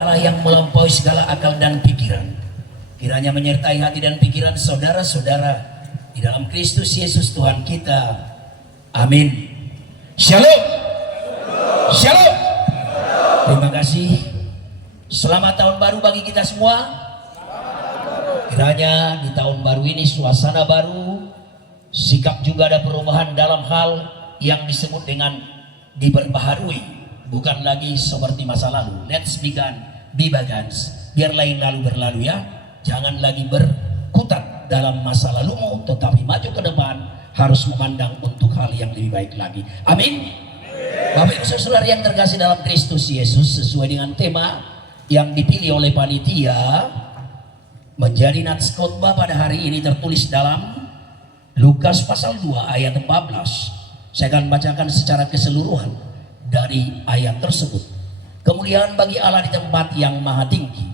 Allah yang melampaui segala akal dan pikiran, kiranya menyertai hati dan pikiran saudara-saudara di dalam Kristus Yesus Tuhan kita. Amin. Shalom. Shalom. Terima kasih. Selamat tahun baru bagi kita semua. Kiranya di tahun baru ini suasana baru, sikap juga ada perubahan dalam hal yang disebut dengan diperbaharui, bukan lagi seperti masa lalu. Let's begin. Bibagans, biar lain lalu berlalu ya. Jangan lagi berkutat dalam masa lalumu, tetapi maju ke depan, harus memandang untuk hal yang lebih baik lagi. Amin. Bapak Ibu Saudara yang terkasih dalam Kristus Yesus, sesuai dengan tema yang dipilih oleh panitia menjadi nats khotbah pada hari ini tertulis dalam Lukas pasal 2 ayat 14. Saya akan bacakan secara keseluruhan dari ayat tersebut. Kemuliaan bagi Allah di tempat yang maha tinggi,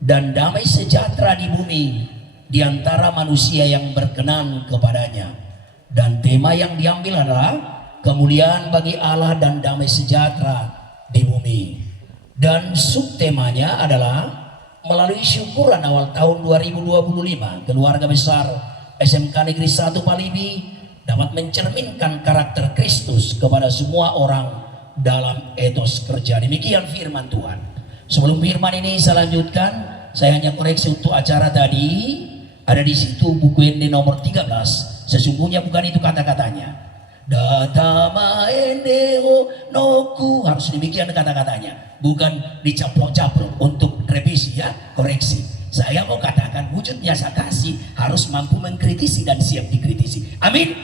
dan damai sejahtera di bumi di antara manusia yang berkenan kepadanya. Dan tema yang diambil adalah kemuliaan bagi Allah dan damai sejahtera di bumi. Dan subtemanya adalah melalui syukuran awal tahun 2025, keluarga besar SMK Negeri 1 Palibi dapat mencerminkan karakter Kristus kepada semua orang dalam etos kerja. Demikian firman Tuhan. Sebelum firman ini saya lanjutkan, saya hanya koreksi untuk acara tadi. Ada di situ buku Ende nomor 13. Sesungguhnya bukan itu kata-katanya. Datama endeo noku, harus demikian kata-katanya. Bukan dicaplok-caplok untuk revisi ya, koreksi. Saya mau katakan wujud jasa kasih harus mampu mengkritisi dan siap dikritisi. Amin.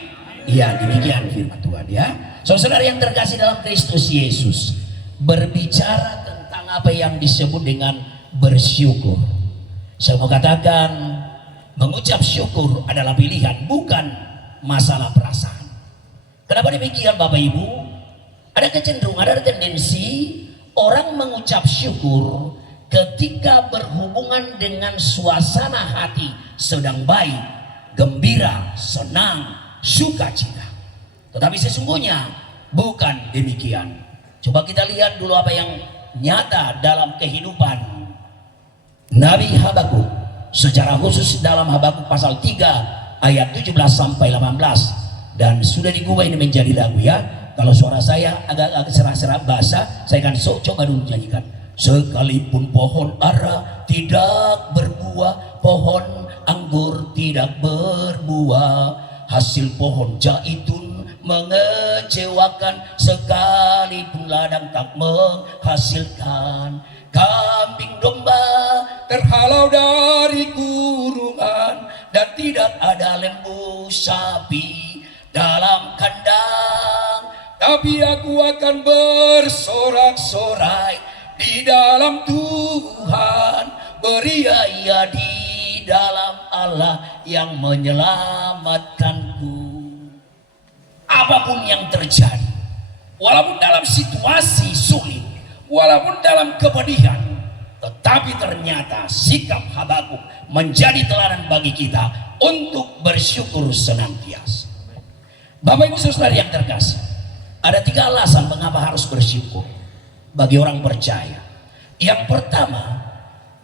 Iya, demikian firman Tuhan ya. Saudara yang terkasih dalam Kristus Yesus, berbicara tentang apa yang disebut dengan bersyukur. Saya mau katakan, mengucap syukur adalah pilihan, bukan masalah perasaan. Kenapa demikian Bapak Ibu? Ada kecenderungan, ada tendensi orang mengucap syukur ketika berhubungan dengan suasana hati sedang baik, gembira, senang, sukacita. Tetapi sesungguhnya bukan demikian. Coba kita lihat dulu apa yang nyata dalam kehidupan Nabi Habakuk, secara khusus dalam Habakuk pasal 3 ayat 17 sampai 18. Dan sudah digubah ini menjadi lagu ya. Kalau suara saya agak-agak serah-serah basah, saya akan coba dulu nyanyikan. Sekalipun pohon ara tidak berbuah, pohon anggur tidak berbuah, hasil pohon zaitun mengecewakan, sekalipun ladang tak menghasilkan, kambing domba terhalau dari kurungan, dan tidak ada lembu sapi dalam kandang. Tapi aku akan bersorak-sorai di dalam Tuhan, beria-ia di dalam Allah yang menyelamatkanku. Apapun yang terjadi, walaupun dalam situasi sulit, walaupun dalam kepedihan, tetapi ternyata sikap Habakuk menjadi teladan bagi kita untuk bersyukur senantiasa. Bapak Ibu Saudara yang terkasih, ada 3 alasan mengapa harus bersyukur bagi orang percaya. Yang pertama,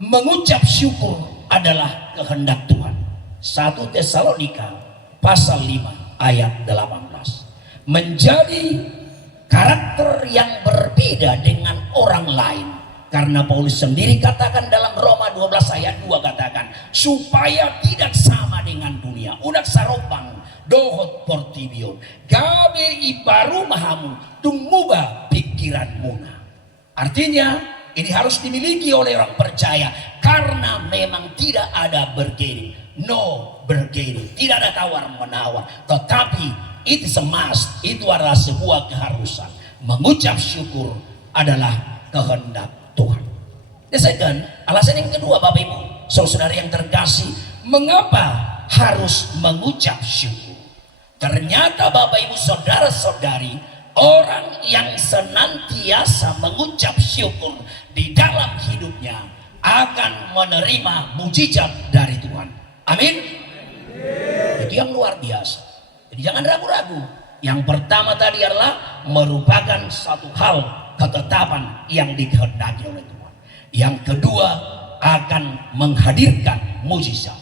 mengucap syukur adalah kehendak Tuhan. 1 Tesalonika pasal 5 ayat 18. Menjadi karakter yang berbeda dengan orang lain. Karena Paulus sendiri katakan dalam Roma 12 ayat 2 katakan, supaya tidak sama dengan dunia. Unak saropang dohot portibion gabe ibaru mahamu tumuba pikiranmu. Artinya ini harus dimiliki oleh orang percaya, karena memang tidak ada bargaining, no bargaining, tidak ada tawar menawar, tetapi it is a must, itu adalah sebuah keharusan. Mengucap syukur adalah kehendak Tuhan. The second, alasan yang kedua Bapak Ibu Saudara yang terkasih, mengapa harus mengucap syukur? Ternyata Bapak Ibu Saudara-saudari, orang yang senantiasa mengucap syukur di dalam hidupnya akan menerima mujizat dari Tuhan. Amin. Itu yang luar biasa. Jadi jangan ragu-ragu. Yang pertama tadi adalah merupakan satu hal ketetapan yang dikehendaki oleh Tuhan. Yang kedua akan menghadirkan mujizat.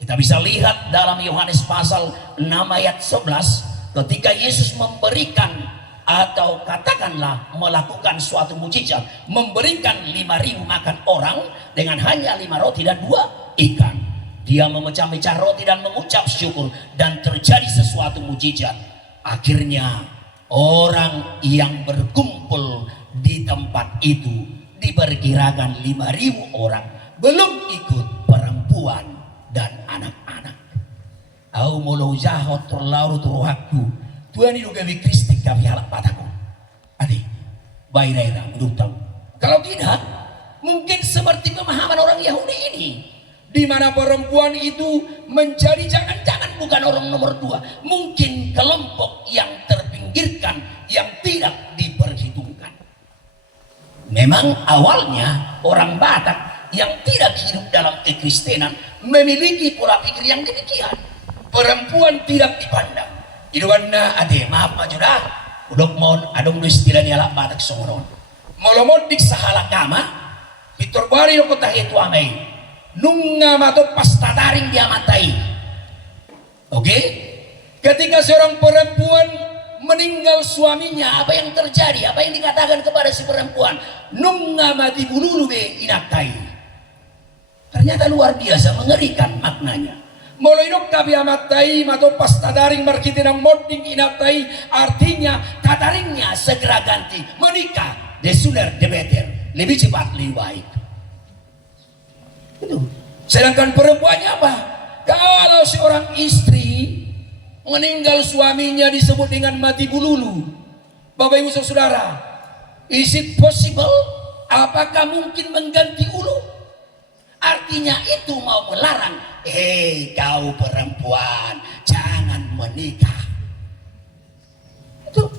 Kita bisa lihat dalam Yohanes pasal 6 ayat 11 ketika Yesus memberikan atau katakanlah melakukan suatu mujizat, memberikan 5.000 makan orang dengan hanya 5 roti dan 2 ikan. Dia memecah-mecah roti dan mengucap syukur dan terjadi sesuatu mujizat. Akhirnya orang yang berkumpul di tempat itu diperkirakan 5.000 orang, belum ikut perempuan dan anak-anak. Au molo jahot terlalu turuhakku Tuhan itu gawi Kristi kami halak pataku. Adik, baik-baik belum tahu. Kalau tidak, mungkin seperti pemahaman orang Yahudi ini, di mana perempuan itu menjadi jangan-jangan bukan orang nomor 2, mungkin kelompok yang terpinggirkan, yang tidak diperhitungkan. Memang awalnya orang Batak yang tidak hidup dalam kekristenan memiliki pola pikir yang demikian. Perempuan tidak dipandang. Iduanna ade maaf majudah udok mon adong do istilah ni ala Batak songoron. Molomod dik sahala kama Victor Bari yo kota itu amai. Nunga mato pasta taring dia matai. Oke? Ketika seorang perempuan meninggal suaminya, apa yang terjadi? Apa yang dikatakan kepada si perempuan? Nunga mati bululu be inatai. Ternyata luar biasa mengerikan maknanya. Moloidok kabi amatai mato pasta daring markitinang moding inatai, artinya tataringnya segera ganti menikah, the sooner the better, lebih cepat lebih baik. Itu. Sedangkan perempuannya apa? Kalau seorang istri meninggal suaminya disebut dengan mati bululu. Bapak ibu saudara, is it possible? Apakah mungkin mengganti ulu? Artinya itu mau melarang, kau perempuan jangan menikah. Itu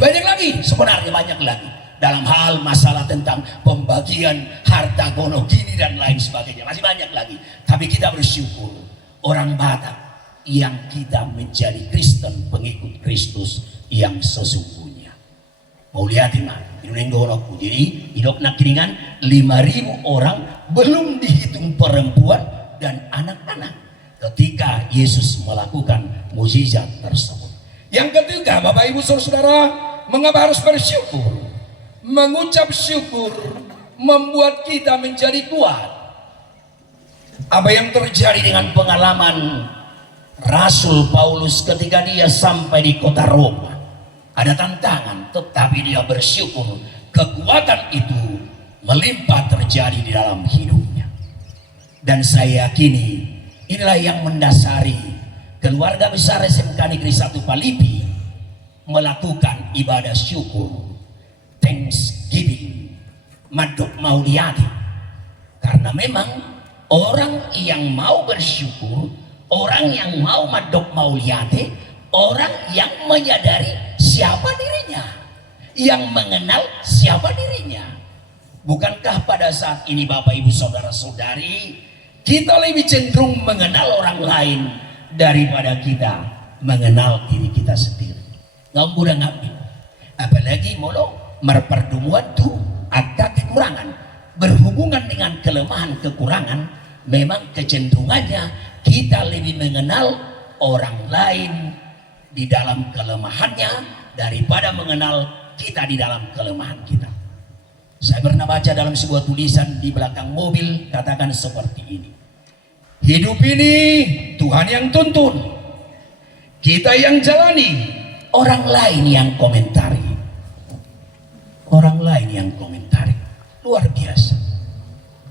banyak lagi, sebenarnya banyak lagi. Dalam hal masalah tentang pembagian harta gono gini dan lain sebagainya, masih banyak lagi. Tapi kita bersyukur orang Batak yang kita menjadi Kristen, pengikut Kristus yang sesungguhnya. Mau lihatin mah, jadi hidup nak kiringan 5.000 orang, belum dihitung perempuan dan anak-anak ketika Yesus melakukan mukjizat tersebut. Yang ketiga, Bapak Ibu Saudara, mengapa harus bersyukur? Mengucap syukur membuat kita menjadi kuat. Apa yang terjadi dengan pengalaman Rasul Paulus ketika dia sampai di kota Roma? Ada tantangan, tetapi dia bersyukur kekuatan itu melimpah terjadi di dalam hidupnya. Dan saya yakini inilah yang mendasari keluarga besar SMK Negeri 1 Palipi melakukan ibadah syukur, thanksgiving, madok mauliati. Karena memang orang yang mau bersyukur, orang yang mau madok mauliati, orang yang menyadari siapa dirinya, yang mengenal siapa dirinya. Bukankah pada saat ini Bapak Ibu Saudara-saudari, kita lebih cenderung mengenal orang lain daripada kita mengenal diri kita sendiri. Ngampura ngambil. Apalagi molo merpertemuan tuh ada kekurangan. Berhubungan dengan kelemahan kekurangan, memang kecenderungannya kita lebih mengenal orang lain di dalam kelemahannya daripada mengenal kita di dalam kelemahan kita. Saya pernah baca dalam sebuah tulisan di belakang mobil, katakan seperti ini. Hidup ini Tuhan yang tuntun, kita yang jalani, orang lain yang komentari. Orang lain yang komentari. Luar biasa.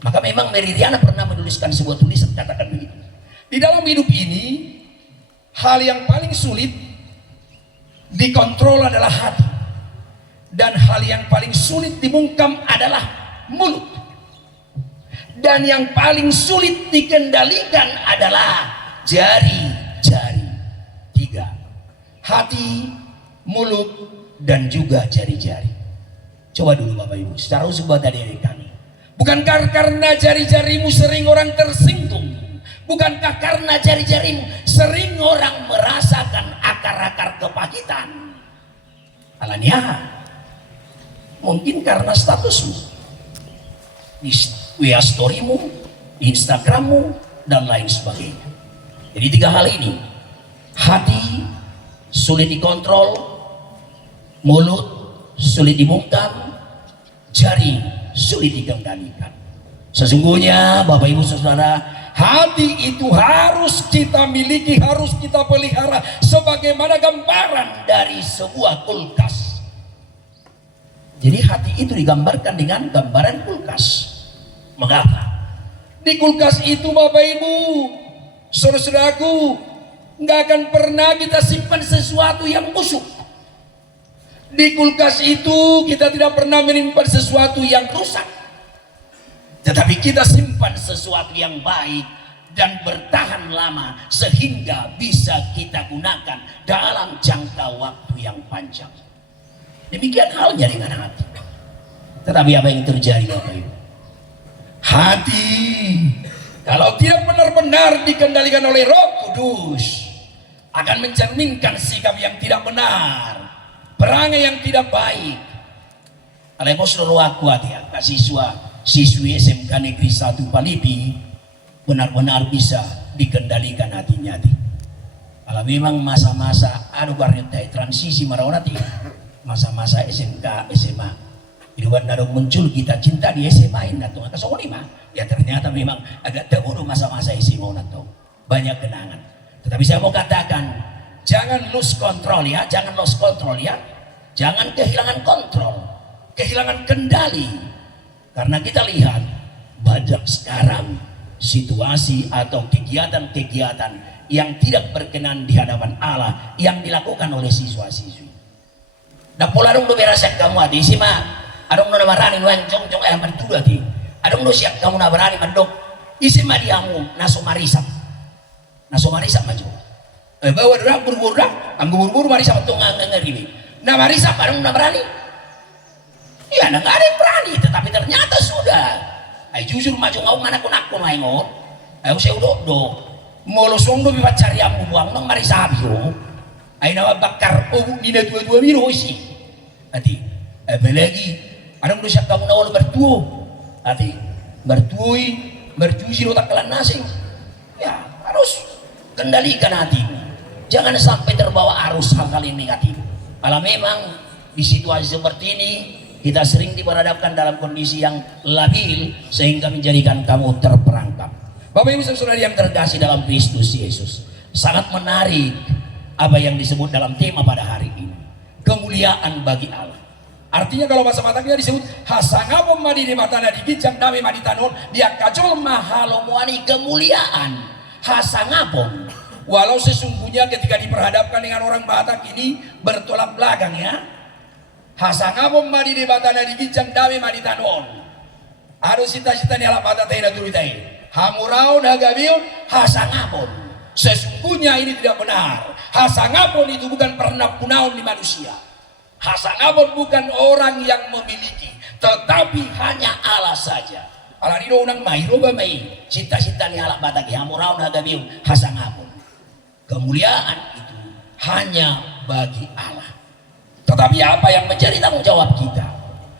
Maka memang Meridiana pernah menuliskan sebuah tulisan, katakan begitu. Di dalam hidup ini, hal yang paling sulit dikontrol adalah hati. Dan hal yang paling sulit dibungkam adalah mulut. Dan yang paling sulit dikendalikan adalah jari-jari. 3. Hati, mulut, dan juga jari-jari. Coba dulu Bapak Ibu, secara usul buat adik-adik kami. Bukankah karena jari-jarimu sering orang tersinggung? Bukankah karena jari-jarimu sering orang merasakan akar-akar kepahitan? Alania, mungkin karena statusmu. di WA storymu, di Instagrammu, dan lain sebagainya. Jadi 3 hal ini, hati sulit dikontrol, mulut sulit dibungkam, jari sulit dikendalikan. Sesungguhnya Bapak Ibu Saudara, hati itu harus kita miliki, harus kita pelihara sebagaimana gambaran dari sebuah kulkas. Jadi hati itu digambarkan dengan gambaran kulkas. Mengapa? Di kulkas itu Bapak Ibu, saudara-saudaraku, nggak akan pernah kita simpan sesuatu yang busuk. Di kulkas itu kita tidak pernah menyimpan sesuatu yang rusak. Tetapi kita simpan sesuatu yang baik dan bertahan lama sehingga bisa kita gunakan dalam jangka waktu yang panjang. Demikian halnya dengan hati. Tetapi apa yang terjadi Bapak Ibu? Hati kalau tidak benar-benar dikendalikan oleh Roh Kudus akan mencerminkan sikap yang tidak benar, perangai yang tidak baik. Oleh seluruh akuat ya, siswi SMK Negeri 1 Palipi benar-benar bisa dikendalikan hatinya. Kalau memang masa-masa transisi marawati, masa-masa SMK SMA Irwan Darong muncul kita cinta di SMA ini atau lima, ya ternyata memang agak dahulu masa-masa SMA atau banyak kenangan. Tetapi saya mau katakan, jangan lose control ya, jangan lost control ya, jangan kehilangan kontrol, kehilangan kendali, karena kita lihat banyak sekarang situasi atau kegiatan-kegiatan yang tidak berkenan di hadapan Allah yang dilakukan oleh siswa-siswi. Nah pola dong berasa kamu adi sih mah, adong no nabarani nuan jong bertuda ti, adong no siap kamu nabarani mandok, isi mah diamu naso marisa maju. Bawa dorang buru-buru, anggu buru-buru marisa betul ngeri. Nah marisa adong nabarani, iya nggak ada yang berani, tetapi ternyata sudah. Ay jujur maju ngau mana kunak main ngor, ayo saya udah molosong do bibat cari amu buang nong marisa biru. Ay nawa bakar nina dua biru isi. Ati, apalagi ada yang siap kamu nawal bertuo, ati bertuoi si rotak kelan nasi. Ya harus kendalikan hatimu, jangan sampai terbawa arus hal-hal yang negatif. Kalau memang di situasi seperti ini kita sering diperhadapkan dalam kondisi yang labil sehingga menjadikan kamu terperangkap. Bapak Ibu Saudara yang terkasih dalam Kristus Yesus, sangat menarik apa yang disebut dalam tema pada hari ini, kemuliaan bagi Allah. Artinya kalau bahasa Bataknya disebut hasangapom madi di matana digijang dami madi tanon dia kajol mahalomuani, kemuliaan hasangapom. Walau sesungguhnya ketika diperhadapkan dengan orang Batak ini bertolak belakang ya, hasangapom madi di matana digijang dami madi tanon, harus cita-cita ni ala Batak taina turitai hamurau nagabion hasangapom. Sesungguhnya ini tidak benar. Hasangapon itu bukan pernah punaun di manusia. Hasangapon bukan orang yang memiliki, tetapi hanya Allah saja. Allah ini orang mairo bamai, cita-cita ni Allah Batak hamurau nagabion hasangapon. Kemuliaan itu hanya bagi Allah. Tetapi apa yang menjadi tanggung jawab kita?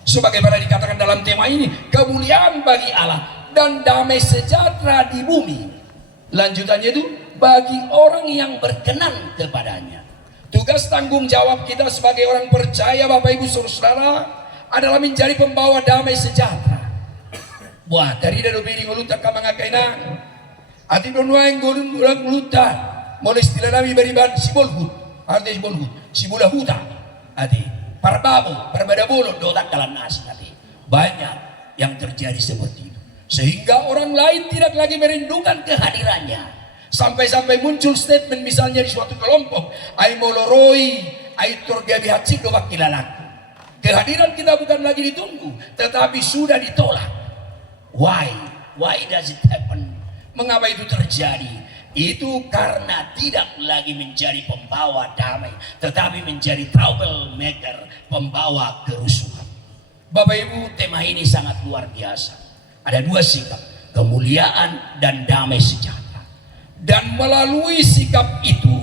Sebagaimana dikatakan dalam tema ini, kemuliaan bagi Allah dan damai sejahtera di bumi. Lanjutannya itu bagi orang yang berkenan kepadanya. Tugas tanggung jawab kita sebagai orang percaya Bapak Ibu Saudara adalah menjadi pembawa damai sejahtera. Buat dari dado bini ngoluta kamangakaina, ati donwa yang golun ulang ngoluta, mulai istilah nami beriban sibolhut, arti sibolhut, sibulahuta, ati parbabu, parbadabulun dotak dalam nasi ati. Banyak yang terjadi seperti itu, sehingga orang lain tidak lagi merindukan kehadirannya. Sampai-sampai muncul statement misalnya di suatu kelompok, ai moloroi, ai turgabi hacik do bakilalaku. Kehadiran kita bukan lagi ditunggu, tetapi sudah ditolak. Why does it happen? Mengapa itu terjadi? Itu karena tidak lagi menjadi pembawa damai, tetapi menjadi troublemaker, pembawa kerusuhan. Bapak Ibu, tema ini sangat luar biasa. Ada dua sikap, kemuliaan dan damai sejahtera. Dan melalui sikap itu,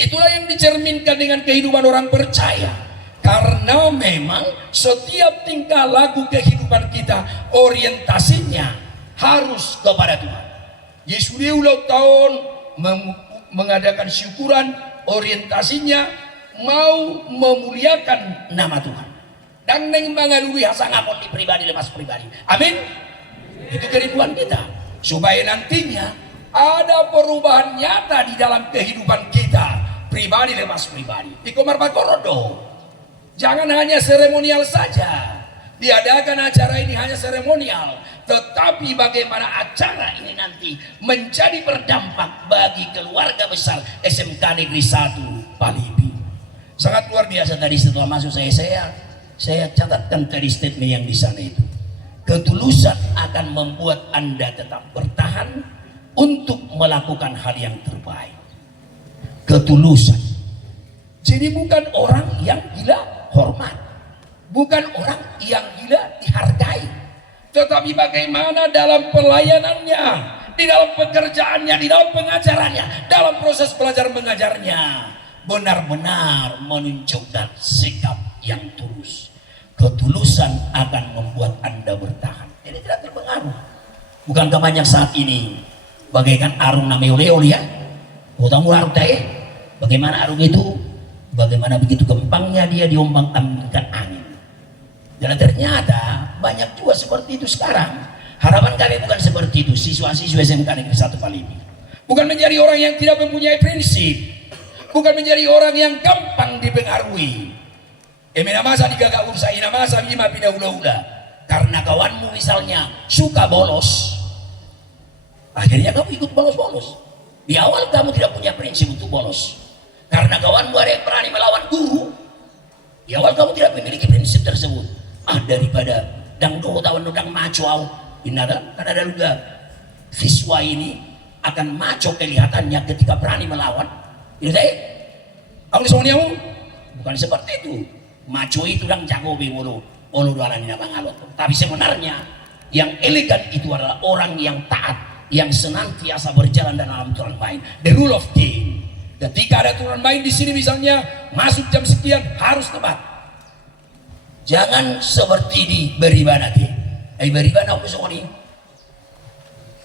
itulah yang dicerminkan dengan kehidupan orang percaya. Karena memang setiap tingkah laku kehidupan kehidupan kita orientasinya harus kepada Tuhan. Yesus dia ulang tahun mengadakan syukuran, orientasinya mau memuliakan nama Tuhan. Dan mengalui hasa ngapon di pribadi lemas pribadi. Amin. Itu kerinduan kita, supaya nantinya ada perubahan nyata di dalam kehidupan kita pribadi lemas pribadi. Di Komar Bakorodo, jangan hanya seremonial saja. Diadakan acara ini hanya seremonial, tetapi bagaimana acara ini nanti menjadi berdampak bagi keluarga besar SMK Negeri 1 Palibi. Sangat luar biasa. Tadi setelah masuk saya catatkan tadi statement yang di sana itu. Ketulusan akan membuat Anda tetap bertahan untuk melakukan hal yang terbaik. Ketulusan. Jadi bukan orang yang gila hormat, bukan orang yang gila dihargai, tetapi bagaimana dalam pelayanannya, di dalam pekerjaannya, di dalam pengajarannya, dalam proses belajar mengajarnya, benar-benar menunjukkan sikap yang tulus. Ketulusan akan membuat Anda bertahan. Jadi tidak terpengaruh. Bukankah banyak saat ini bagaikan arung nameoleol ya? Hutang arung tae. Bagaimana arung itu? Bagaimana begitu gempangnya dia diombang-ambingkan angin. Dan ternyata banyak juga seperti itu sekarang. Harapan kami bukan seperti itu. Siswa-siswa SMK Negeri 1 Palibi bukan menjadi orang yang tidak mempunyai prinsip, bukan menjadi orang yang gampang dipengaruhi. Emena masa digagak ursa ina masa bima pindah ula-ula. Karena kawanmu misalnya suka bolos, akhirnya kamu ikut bolos-bolos. Di awal kamu tidak punya prinsip untuk bolos. Karena kawanmu ada yang berani melawan guru, di awal kamu tidak memiliki prinsip tersebut. Daripada dang doho tawan dang maco inada, kan ada juga siswa ini akan maco kelihatannya ketika berani melawan. Ini saya, aku semuanya bukan seperti itu. Maco itu dang jago bimolo, olu dalan ina bangalot. Tapi sebenarnya yang elegan itu adalah orang yang taat, yang senantiasa berjalan dalam aturan main. The rule of game. Ketika ada aturan main di sini misalnya masuk jam sekian harus tepat. Jangan seperti di Beribana ke. Beribana aku sokoni.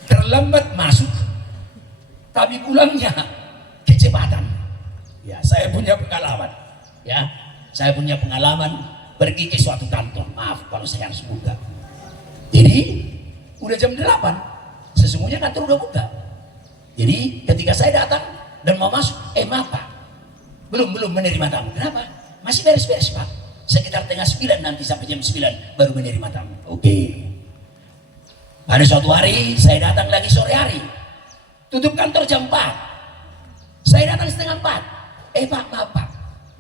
Terlambat masuk, tapi pulangnya kecepatan. Ya, saya punya pengalaman. Ya, saya punya pengalaman pergi ke suatu kantor. Maaf kalau saya harus buka. Jadi udah jam 8, sesungguhnya kantor udah buka. Jadi ketika saya datang dan mau masuk, maaf Pak, belum menerima tamu. Kenapa? Masih beres-beres Pak. Sekitar tengah 9 nanti sampai jam 9 baru menerima tamu. Oke. Pada suatu hari saya datang lagi sore hari, tutup kantor jam 4. Saya datang setengah 4. Pak, maaf Pak,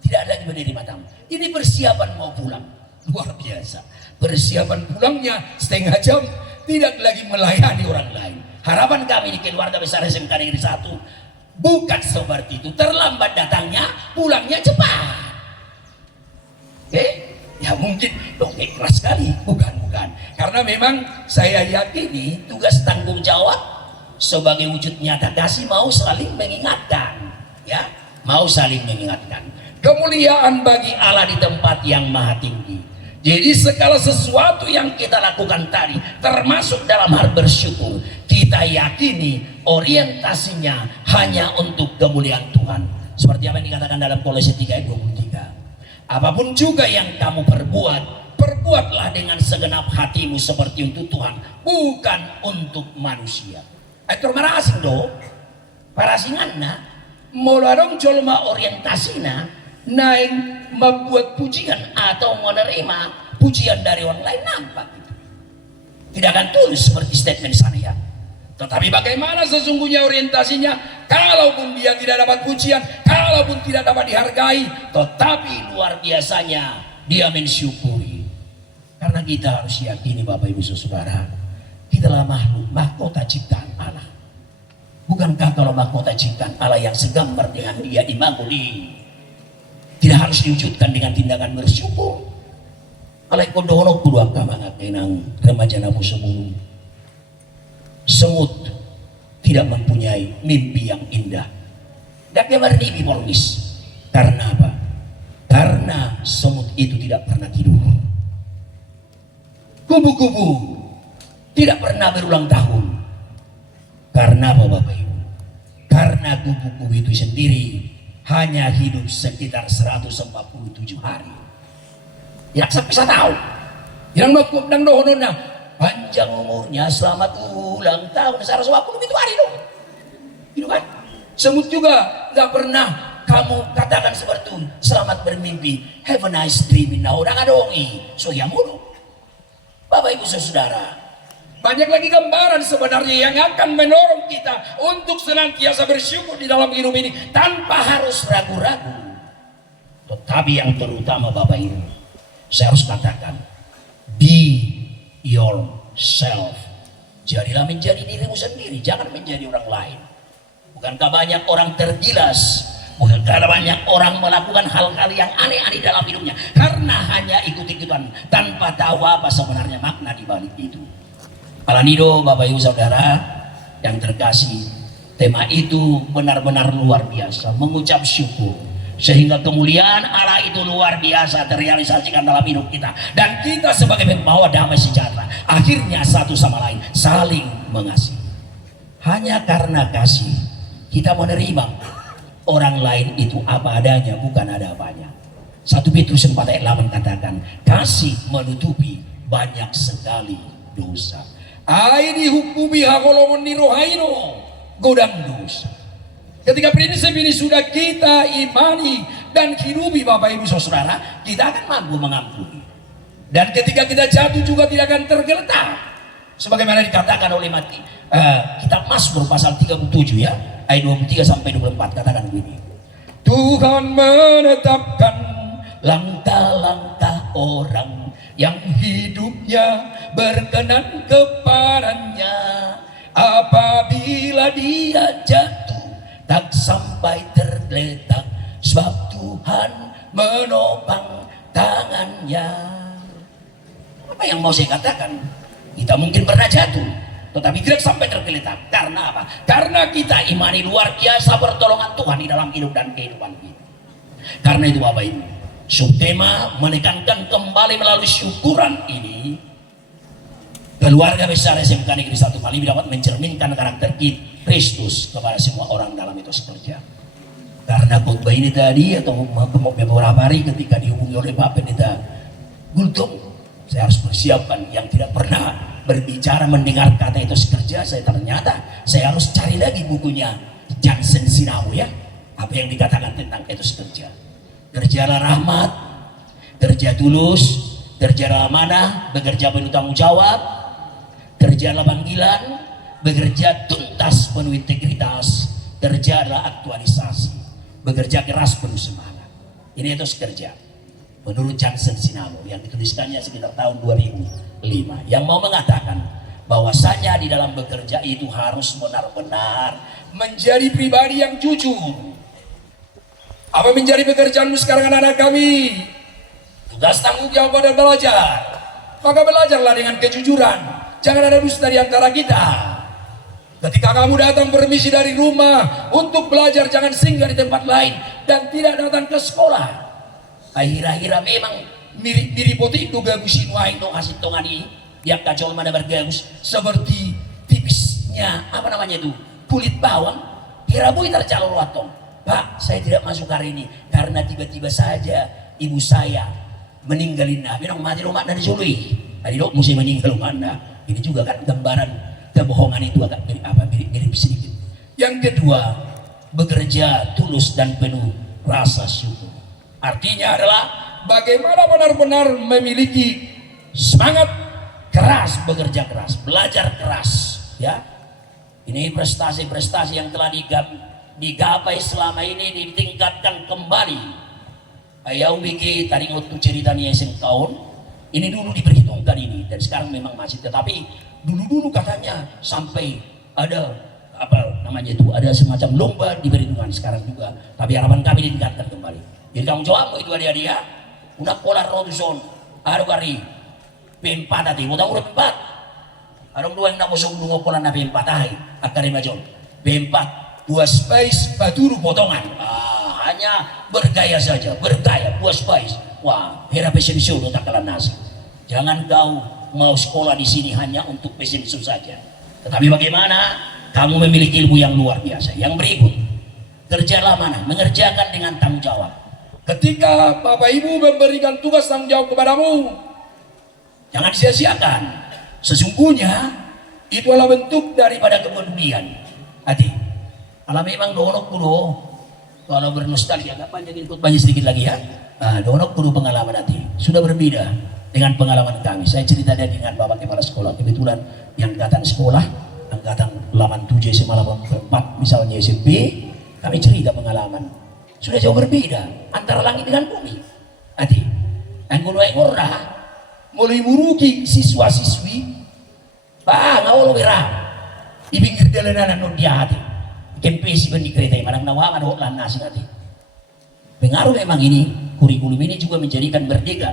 tidak ada lagi menerima tamu. Ini persiapan mau pulang. Luar biasa. Persiapan pulangnya setengah jam, tidak lagi melayani orang lain. Harapan kami di keluarga besar SMK Negeri 1 bukan seperti itu. Terlambat datangnya, pulangnya cepat. Ya mungkin keras sekali. Bukan. Karena memang saya yakini tugas tanggung jawab sebagai wujud nyata kasih mau saling mengingatkan. Ya, mau saling mengingatkan. Kemuliaan bagi Allah di tempat yang maha tinggi. Jadi segala sesuatu yang kita lakukan tadi, termasuk dalam hal bersyukur, kita yakini orientasinya hanya untuk kemuliaan Tuhan. Seperti apa yang dikatakan dalam Kolose 3 ayat 23. Apapun juga yang kamu perbuatlah dengan segenap hatimu seperti untuk Tuhan, bukan untuk manusia. Itu marasing do, parasinganna, molarong jolma orientasina, naik membuat pujian atau menerima pujian dari orang lain, nampak itu tidak akan tulus seperti statement saya. Tetapi bagaimana sesungguhnya orientasinya? Kalaupun dia tidak dapat pujian, kalaupun tidak dapat dihargai, tetapi luar biasanya dia mensyukuri. Karena kita harus yakini Bapak Ibu Saudara, kita adalah makhluk mahkota ciptaan Allah. Bukankah kalau mahkota ciptaan Allah yang segambar dengan dia imamuli tidak harus diwujudkan dengan tindakan bersyukur? Alai kondono kudu akamanga kenang remaja nabu sebelum semut tidak mempunyai mimpi yang indah. Dan dia bermimpi pormis. Karena apa? Karena semut itu tidak pernah tidur. kubu-kubu tidak pernah berulang tahun. Karena apa Bapak Ibu? Karena kubu-kubu itu sendiri hanya hidup sekitar 147 hari. Ya sampai saya tahu. Yang makhluk dan dohonona panjang umurnya, selamat ulang tahun 140 itu hari dong. Itu kan? Semut juga nggak pernah kamu katakan seperti itu, selamat bermimpi, have a nice dream, nah orang adongi, so ya mulu. Bapak Ibu Saudara, banyak lagi gambaran sebenarnya yang akan mendorong kita untuk senantiasa bersyukur di dalam hidup ini tanpa harus ragu-ragu. Tetapi yang terutama Bapak Ibu, saya harus katakan, be yourself. Jadilah menjadi dirimu sendiri, jangan menjadi orang lain. Bukankah banyak orang tergilas, bukankah banyak orang melakukan hal-hal yang aneh-aneh dalam hidupnya karena hanya ikut-ikutan tanpa tahu apa sebenarnya makna di balik itu. Palanido, Bapak Ibu Saudara yang terkasih, tema itu benar-benar luar biasa, mengucap syukur sehingga kemuliaan Allah itu luar biasa terrealisasikan dalam hidup kita, dan kita sebagai pembawa damai sejahtera akhirnya satu sama lain saling mengasihi. Hanya karena kasih kita menerima orang lain itu apa adanya, bukan ada apanya. 1 Petrus 4 ayat 8 katakan, kasih menutupi banyak sekali dosa. Aidi hukumi hakolongon nirohaino godang dosa. Ketika prinsip ini sudah kita imani dan hidupi Bapak Ibu Saudara, kita akan mampu mengampuni. Dan ketika kita jatuh juga tidak akan tergeletak. Sebagaimana dikatakan oleh kitab Mazmur pasal 37 ya, ayat 23 sampai 24 katakan begini. Tuhan menetapkan langkah-langkah orang yang hidupnya berkenan kepadanya. Apabila dia jatuh tak sampai tergeletak, sebab Tuhan menopang tangannya. Apa yang mau saya katakan? Kita mungkin pernah jatuh, tetapi tidak sampai tergeletak. Karena apa? Karena kita imani luar biasa pertolongan Tuhan di dalam hidup dan kehidupan kita. Karena itu Bapak Ibu, subtema menekankan kembali melalui syukuran ini, keluarga besar SMK Negeri 1 Maliwi dapat mencerminkan karakter Kristus kepada semua orang dalam etos kerja. Karena khotbah ini tadi atau beberapa hari ketika dihubungi oleh Pak Pendeta Gultom, saya harus persiapkan yang tidak pernah berbicara mendengar kata etos kerja. Saya harus cari lagi bukunya Johnson Sinau ya, apa yang dikatakan tentang etos kerja. Kerjalah rahmat, kerja tulus, kerjalah amanah, bekerja penuh tanggung jawab, kerjalah panggilan, bekerja tuntas penuh integritas, kerjalah aktualisasi, bekerja keras penuh semangat. Ini etos kerja menurut Johnson Sinau yang dituliskannya sekitar tahun 2005, yang mau mengatakan bahwasanya di dalam bekerja itu harus benar-benar menjadi pribadi yang jujur. Apa menjadi pekerjaanmu sekarang anak-anak kami? Tugas tanggung jawab dan belajar. Maka belajarlah dengan kejujuran. Jangan ada dusta di antara kita. Ketika kamu datang bermisi dari rumah untuk belajar, jangan singgah di tempat lain dan tidak datang ke sekolah. Akhir-akhir memang mirip poti itu gagusin wain dong hasil tongani yang kacau mana bergagus seperti tipisnya apa namanya itu kulit bawang. Kirabui tercalon watong. Pak, saya tidak masuk hari ini karena tiba-tiba saja ibu saya meninggalin Nabi. Nong mati rumah dari Sului. Tadi dok mesti meninggal mana? Ini juga kan gambaran kebohongan itu agak mirip sedikit. Yang kedua, bekerja tulus dan penuh rasa syukur. Artinya adalah bagaimana benar-benar memiliki semangat keras, bekerja keras, belajar keras, ya. Ini prestasi-prestasi yang telah digapai selama ini ditingkatkan kembali. Ayah Wiki tadi waktu ceritanya tahun ini dulu diperhitungkan ini dan sekarang memang masih, tetapi dulu katanya sampai ada apa namanya itu ada semacam lomba diperhitungkan sekarang juga, tapi harapan kami ditingkatkan kembali. Jadi tanggung jawabmu itu dia udah pola Robinson ada kali P4 tadi mau tahu P4 ada dua yang nak musuh nunggu pola na P4 ay akademi majon P4 buah space baturu potongan, hanya bergaya saja, bergaya buah space. Wah, hera passion show tak kalah nasi. Jangan kau mau sekolah di sini hanya untuk pesimisme saja. Tetapi bagaimana kamu memiliki ilmu yang luar biasa. Yang berikut, kerjalah mana? Mengerjakan dengan tanggung jawab. Ketika Bapak Ibu memberikan tugas tanggung jawab kepadamu, jangan sia-siakan. Sesungguhnya itu adalah bentuk daripada kepedulian. Hati, kalau memang donok kudu, kalau bernostalgia, kapan jadi ikut banyak sedikit lagi ya. Donok kudu pengalaman hati. Sudah berbeda dengan pengalaman kami. Saya cerita dengan Bapak Kepala Sekolah. Kebetulan yang angkatan sekolah, angkatan 87 SMA 84 misalnya SMP, kami cerita pengalaman. Sudah jauh berbeda antara langit dengan bumi. Hati, yang kudu murah, mulai buruki siswa-siswi, ngawal merah, di pinggir jalanan non dia hati, kempesi bendi kereta, manang nawaman hoklan nasi hati. Pengaruh memang ini, kurikulum ini juga menjadikan merdeka,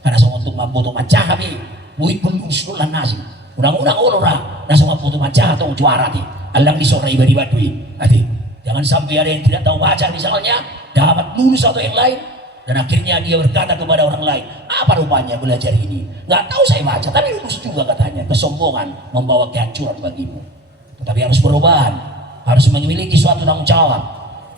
karena sama untuk mampu macah kami, buik pun usulan nasi, undang-undang orang, nah sama foto macah atau juara hati, alam disorai beri-badui hati. Jangan sampai ada yang tidak tahu baca misalnya, dapat lulus atau yang lain, dan akhirnya dia berkata kepada orang lain, apa rupanya belajar ini? Nggak tahu saya baca, tapi lulus juga katanya. Kesombongan membawa kehancuran bagimu. Tetapi harus perubahan, harus memiliki suatu tanggung jawab.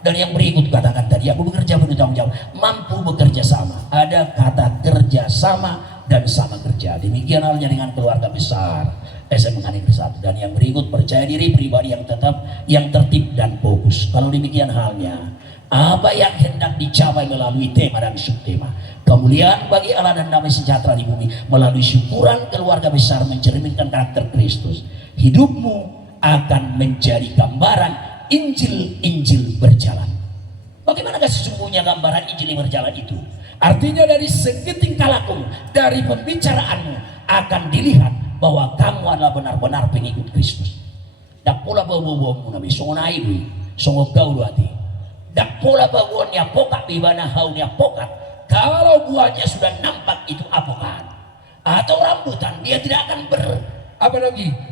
Dan yang berikut katakan tadi, aku bekerja penuh tanggung jawab, mampu bekerja sama. Ada kata kerja sama dan sama kerja. Demikian halnya dengan keluarga besar SMK Negeri 1. Dan yang berikut, percaya diri, pribadi yang tetap, yang tertib dan fokus. Kalau demikian halnya, apa yang hendak dicapai melalui tema dan subtema kemuliaan bagi Allah dan damai sejahtera di bumi melalui syukuran keluarga besar mencerminkan karakter Kristus, hidupmu akan menjadi gambaran Injil berjalan. Bagaimanakah sesungguhnya gambaran Injil berjalan itu? Artinya dari seketika laku, dari pembicaraanmu akan dilihat bahwa kamu adalah benar-benar pengikut Kristus. Dak pula bawa-bawa nabi songonai dui, songo kau hati. Dak pula bawaannya pokak bibana haunya pokak. Kalau buahnya sudah nampak itu apokat atau rambutan, dia tidak akan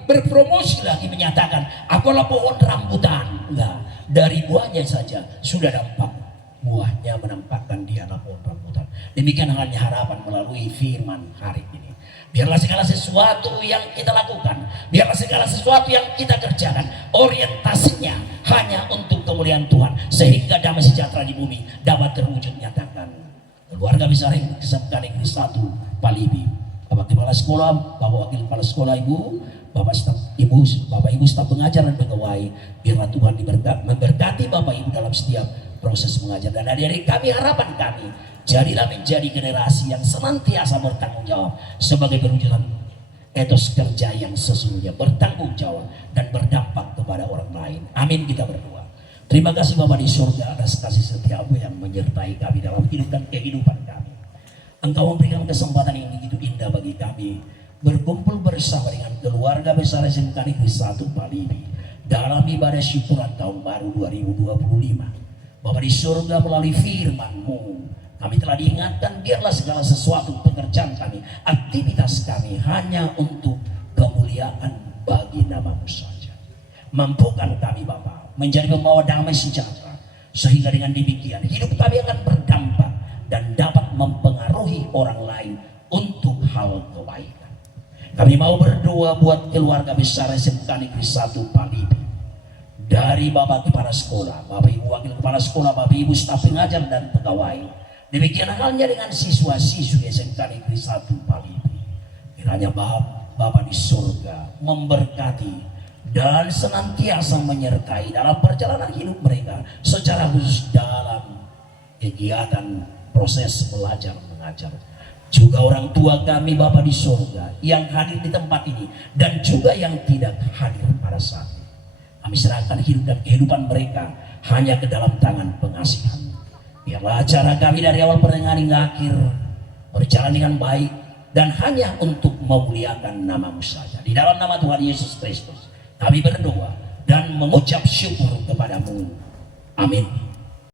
berpromosi lagi menyatakan aku adalah pohon rambutan. Enggak, dari buahnya saja sudah nampak, buahnya menampakkan dia adalah pohon rambutan. Demikian halnya harapan melalui firman hari ini. Biarlah segala sesuatu yang kita lakukan, biarlah segala sesuatu yang kita kerjakan, orientasinya hanya untuk kemuliaan Tuhan, sehingga damai sejahtera di bumi dapat terwujud nyatakan. Keluarga besar SMK Negeri 1 Palibi, Bapak Kepala Sekolah, Bapak Wakil Kepala Sekolah, Ibu, Bapak staf Ibu, Bapak Ibu staf pengajar dan pegawai, biarlah Tuhan memberkati Bapak Ibu dalam setiap proses mengajar. Dan dari kami, harapan kami, jadilah menjadi generasi yang senantiasa bertanggung jawab sebagai perwujudan etos kerja yang sesungguhnya bertanggung jawab dan berdampak kepada orang lain. Amin, kita berdoa. Terima kasih Bapa di surga atas kasih setiamu yang menyertai kami dalam hidup dan kehidupan kami. Engkau memberikan kesempatan yang begitu indah bagi kami berkumpul bersama dengan keluarga besar SMK Negeri 1 Palibi dalam ibadah syukuran tahun baru 2025. Bapa di surga, melalui firman-Mu kami telah diingatkan, biarlah segala sesuatu pekerjaan kami, aktivitas kami hanya untuk kemuliaan bagi nama-Mu saja. Mampukan kami Bapa menjadi pembawa damai sejahtera, sehingga dengan demikian hidup kami akan berdampak dan dapat mempengaruhi orang lain untuk hal kebaikan. Kami mau berdoa buat keluarga besar SMK Negeri 1 Palibi, dari Bapak Kepala Sekolah, Bapak Ibu Wakil Kepala Sekolah, Bapak Ibu staf pengajar dan pegawai. Demikian halnya dengan siswa-siswi SMK Negeri 1 Palibi. Kiranya Bapak di surga memberkati dan senantiasa menyertai dalam perjalanan hidup mereka, secara khusus dalam kegiatan proses belajar mengajar. Juga orang tua kami Bapa di surga yang hadir di tempat ini dan juga yang tidak hadir pada saat ini, kami serahkan hidup dan kehidupan mereka hanya ke dalam tangan pengasihan. Biarlah acara kami dari awal pertengahan hingga akhir berjalan dengan baik dan hanya untuk memuliakan nama-Mu saja. Di dalam nama Tuhan Yesus Kristus kami berdoa dan mengucap syukur kepada-Mu. Amin.